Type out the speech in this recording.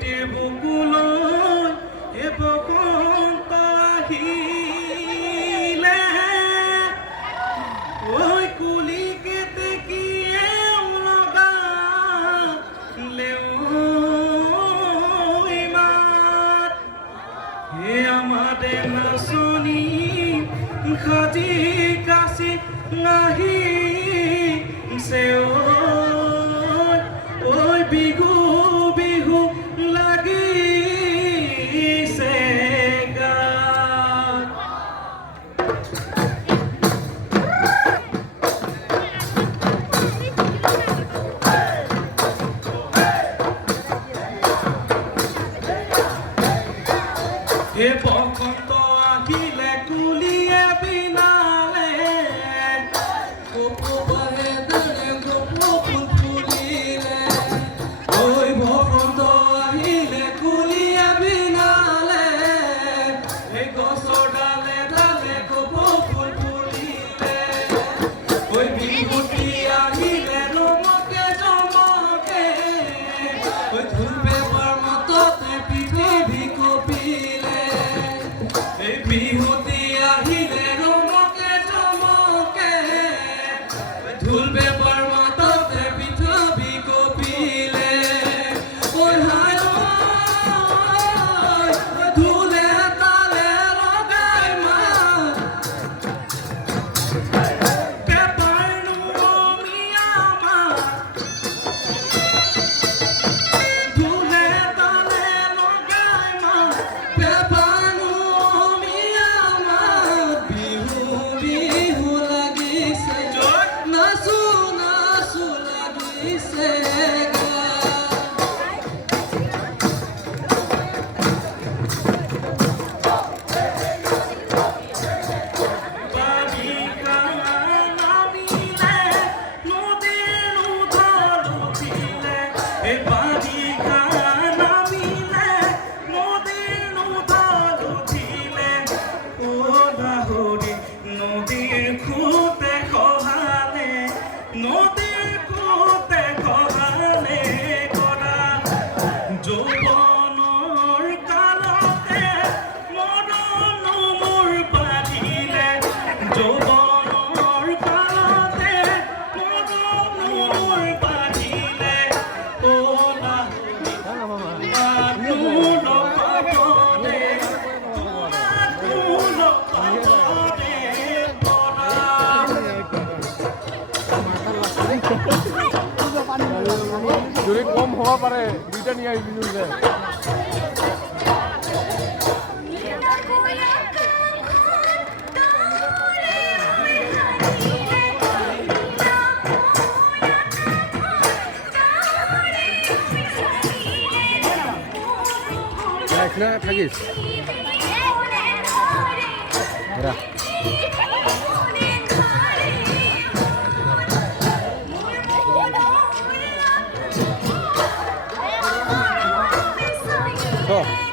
প্ৰকৃতিৰ বুকুলৈ বসন্ত আহিলে ঐ কুলি কেতেকীয়ে লগালে মাত হে আমাৰে নাচনী সাজি কাচি নাহিছে ঐ বিহু বিহু লাগিছে গাত হে বসন্ত আহিলে কুলিয়ে বিনালে কপৌ বাহে দানে কপৌ ফুল ফুলিলে ঐ বসন্ত আহিলে কুলিয়ে বিনালে এই গছৰ ডালে ডালে কপৌ ফুল ফুলিলে ঐ বিহুতি আহিলে ৰমকে জমকে ঐ ঢোল পেপাৰ মাততে পৃথিৱী কঁপিলে এই বিহুতি আহিলে ৰমকে জমকে ঢোল পেপাৰ মাততে পৃথিৱী কঁপিলে ঐ হায় ঢোলে তালে লগাই মাত পেপাৰনো অমিয়া মাত ঢোলে তালে লগাই মাত পেপাৰনো অমিয়া মাত বিহু বিহু লাগিছে নাচো নাচো লাগিছে বাৰিষা নামিলে নদীৰ উঠল উঠিলে এই বাৰিষা নামিলে নদীৰ উঠল উঠিলে ও গাহৰি নদীৰ খুঁটে খহালে নদীৰ খুঁটে খহালে কৰা যৌৱনৰ কালতে মৰণ মোৰ বাঢ়িলে যৌৱনৰ কালতে মৰণ মোৰ বাঢ়িলে ও গাহৰি তোৰ পাগলে তোৰ পাগলে পৰা যদি কম হ'ব পাৰে দুইটা নিয়ে আহিছিলোঁ যে এখানে থাকিস তো